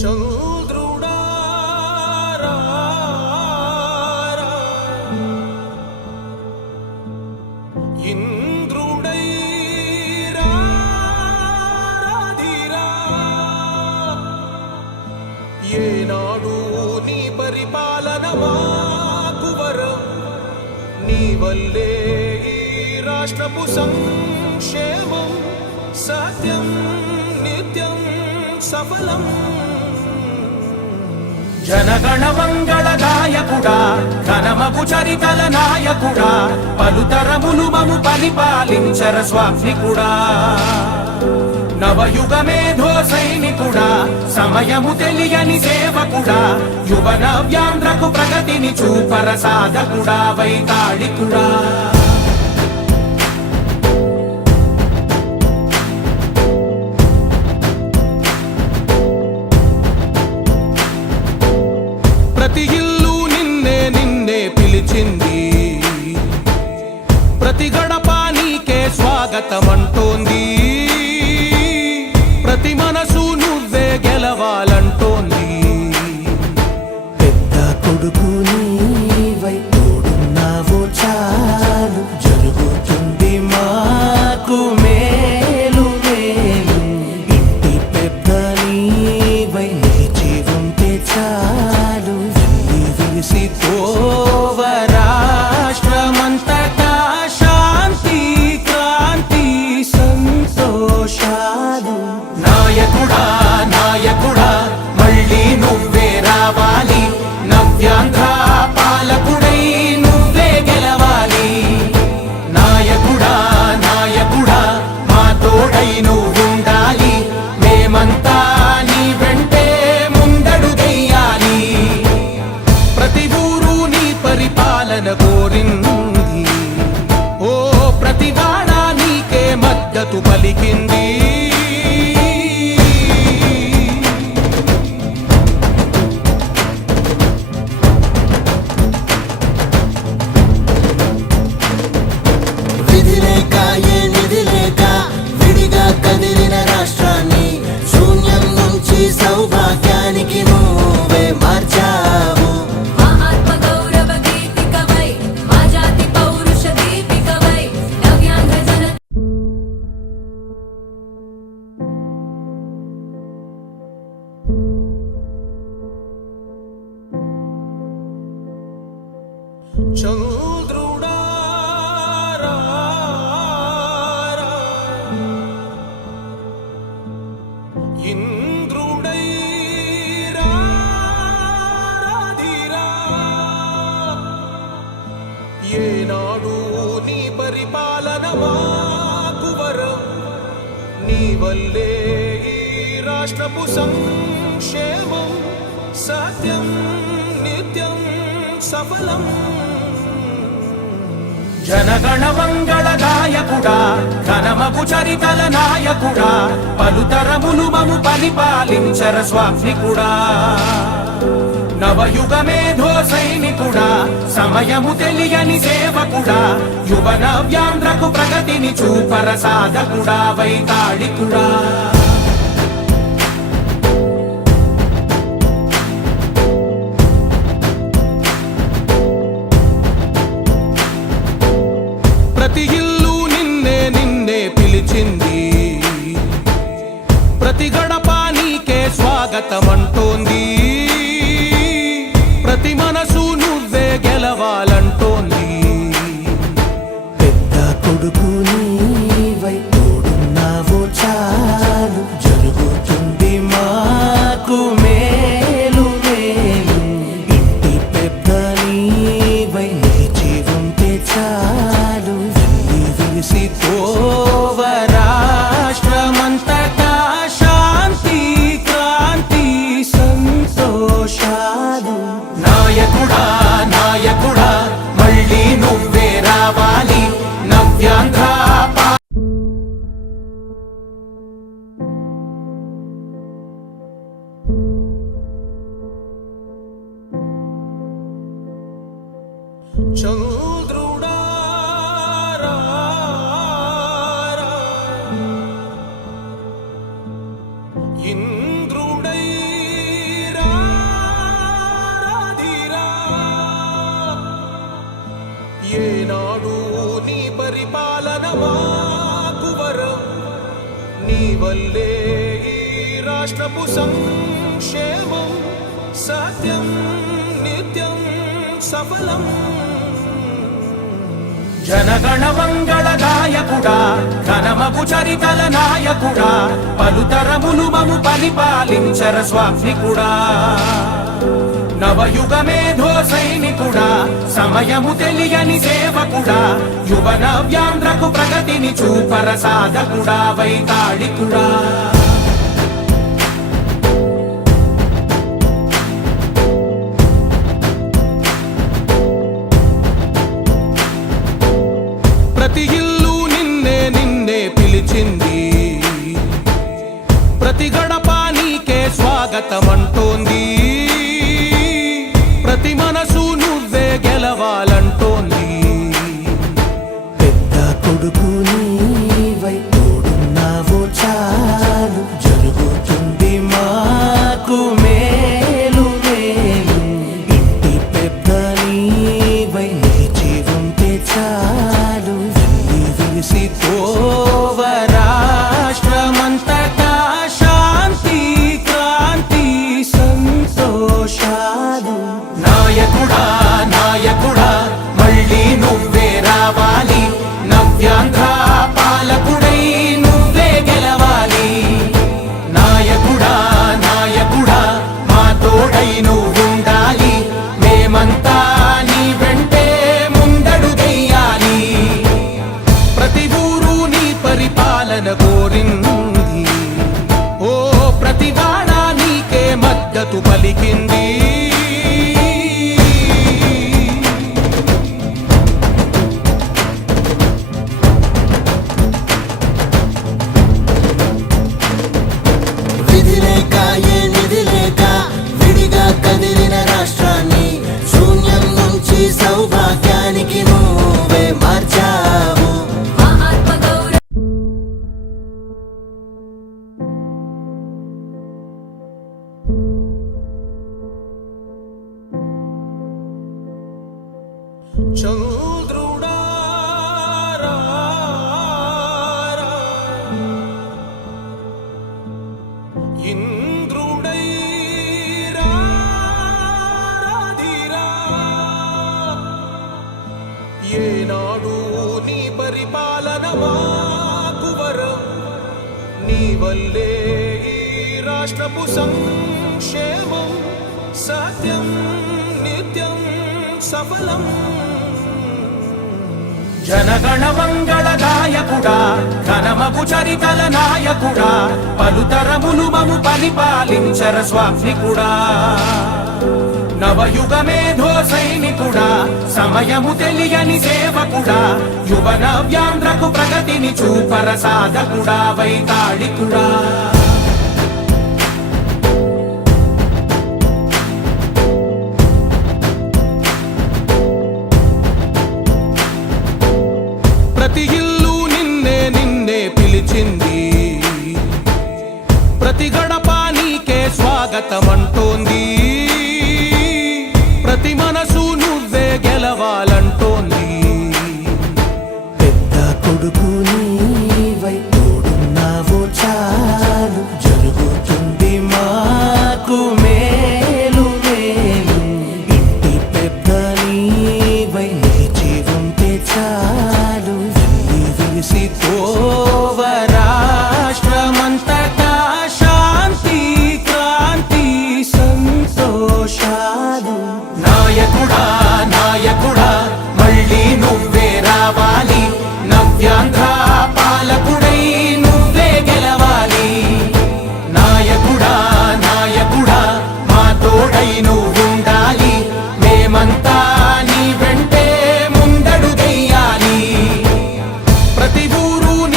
చంద్రుడా ఇంద్రుడై రాధిరా ఏనాడు నీ పరిపాలన మాకు వరం నీ వల్లే ఈ రాష్ట్రపు సంక్షేమం సత్యం నిత్యం సఫలం జనగణ మంగళ గాయకుడా ఘనమగు చరితల నాయకుడా పలుతరములు మము పరిపాలించర స్వామికుడా నవయుగ మేధో సైనికుడా సమయము తెలియని సేవకుడా యువ నవ్యాంధ్రకు ప్రగతిని చూపర సాధకుడా వైతాళికుడా ప్రతి ఇల్లు నిన్నే నిన్నే పిలిచింది ప్రతి గడప నీకే స్వాగతమంటోంది ప్రతి మనసు నువ్వే గెలవాలంటోంది పెద్ద కొడుకు నీవై తోడున్నావు చాలు జరుగుతుంది మాకు మేలు మేలు ఇంటి పెద్ద నీవై నిలిచి ఉంటే చాలు విలిసి పోవ రాష్ట్రమంతటా శాంతి క్రాంతి సంతోషాలు నాయకుడా నాయకుడా మళ్ళీ నువ్వే రావాలి నవ్యాంధ్ర పాలకుడై నువ్వే గెలవాలి నాయకుడా నాయకుడా మా తోడై నువ్వుండాలి మేమంతా నీ వెంటే ముందడుగెయ్యాలి ప్రతి ఊరు నీ పరిపాలన కోరింది ఓ ప్రతి వాడ నీకే మద్దతు పలికింది విధిలేక ఏ నిధిలేక విడిగా కదిలిన రాష్ట్రాన్ని శూన్యం నుంచి సౌభాగ్యానికి నువ్వే మార్చావు ఆత్మ గౌరవ గీతికవై మా జాతి పౌరుష దీపికవై నవ్యాంధ్ర జన చంద్రుడా ఇంద్రుడై రాధిరా ఏనాడు నీ పరిపాలన మాకు వరం నీ వల్లే ఈ రాష్ట్రపు సంక్షేమం సత్యం నిత్యం సఫలం జనగణ మంగళ గాయకుడా ఘనమగు చరితల నాయకుడా పలుతరములు మము పరిపాలించర స్వామికుడా నవయుగ మేధో సైనికుడా సమయము తెలియని సేవకుడా యువ నవ్యాంధ్రకు ప్రగతిని చూపర సాధకుడా వైతాళికుడా ప్రతి ఇల్లు నిన్నే నిన్నే పిలిచింది ప్రతి గడప నీకే స్వాగతమంటోంది ప్రతి మనసు నువ్వే గెలవాలంటోంది పెద్ద కొడుకు నీవై తోడున్నావు చాలు జరుగుతుంది మాకు మేలు మేలు ఇంటి పెద్ద నీవై నిలిచి ఉంటే చాలు విలిసి పోవ రాష్ట్రమంతటా శాంతి క్రాంతి వల్లే ఈ రాష్ట్రపు సంక్షేమం సత్యం నిత్యం సఫలం. జనగణ మంగళ గాయకుడా ఘనమగు చరితల నాయకుడా పలుతరములు మము పరిపాలించర స్వామికుడా. నవయుగ మేధో సైనికుడా సమయము తెలియని సేవకుడా యువ నవ్యాంధ్రకు ప్రగతిని చూపర సాధకుడా వైతాళికుడా. ప్రతి ఇల్లు నిన్నే నిన్నే పిలిచింది, ప్రతి గడప నీకే స్వాగతమంటోంది, ప్రతి మనసు నువ్వే గెలవాలంటోంది. పెద్ద కొడుకు నీవై తోడున్నావో చాలు, జరుగుతుంది మాకు మేలు మేలు. ఇంటి పెద్ద నీవై నిలిచి ఉంటే చాలు, వెళ్ళి విలిసి పోవ రాష్ట్రమంతటా శాంతి క్రాంతి సంతోషాలు. నాయకుడా నాయకుడా మళ్ళీ నువ్వే రావాలి, నవ్యాంధ్ర పాలకుడై నువ్వే గెలవాలి. నాయకుడా నాయకుడా మా తోడై నువ్వుండాలి, మేమంతా నీ వెంటే ముందడుగెయ్యాలి. ప్రతి ఊరు నీ పరిపాలన కోరింది, ఓ ప్రతి వాడ నీకే మద్దతు పలికింది. విధి లేక ఏ నిధి లేక విడిగా కదిలిన రాష్ట్రాన్ని శూన్యం నుంచి సౌభాగ్యానికి నువ్వే మార్చావు. మహాత్మ గౌరవ చంద్రుడా రా రా, ఇంద్రుడై రాధిరా. ఏనాడు నీ పరిపాలన మాకు వరం, నీ వల్లే ఈ రాష్ట్రపు సంక్షేమం సత్యం నిత్యం సఫలం. జనగణ మంగళ గాయకుడా ఘనమగు చరితల నాయకుడా పలుతరములు మము పరిపాలించర స్వామికుడా. నవయుగ మేధో సైనికుడా సమయము తెలియని సేవకుడా యువ నవ్యాంధ్రకు ప్రగతిని చూపర సాధకుడా వైతాళికుడా. ప్రతి ఇల్లు నిన్నే నిన్నే పిలిచింది, ప్రతి గడప నీకే స్వాగతమంటోంది, ప్రతి మనసు నువ్వే గెలవాలంటోంది. పెద్ద కొడుకు నీవై తోడున్నావో చాలు, జరుగుతుంది మాకు మేలు మేలు. ఇంటి పెద్ద నీవై నిలిచి ఉంటే చాలు, వెళ్ళి విలిసి పోవ రాష్ట్రమంతటా శాంతి క్రాంతి సంతోషాలు. నాయకుడా నాయకుడా మళ్ళీ నువ్వే రావాలి, నవ్యాంధ్ర పాలకుడై నువ్వే గెలవాలి. నాయకుడా నాయకుడా మా తోడై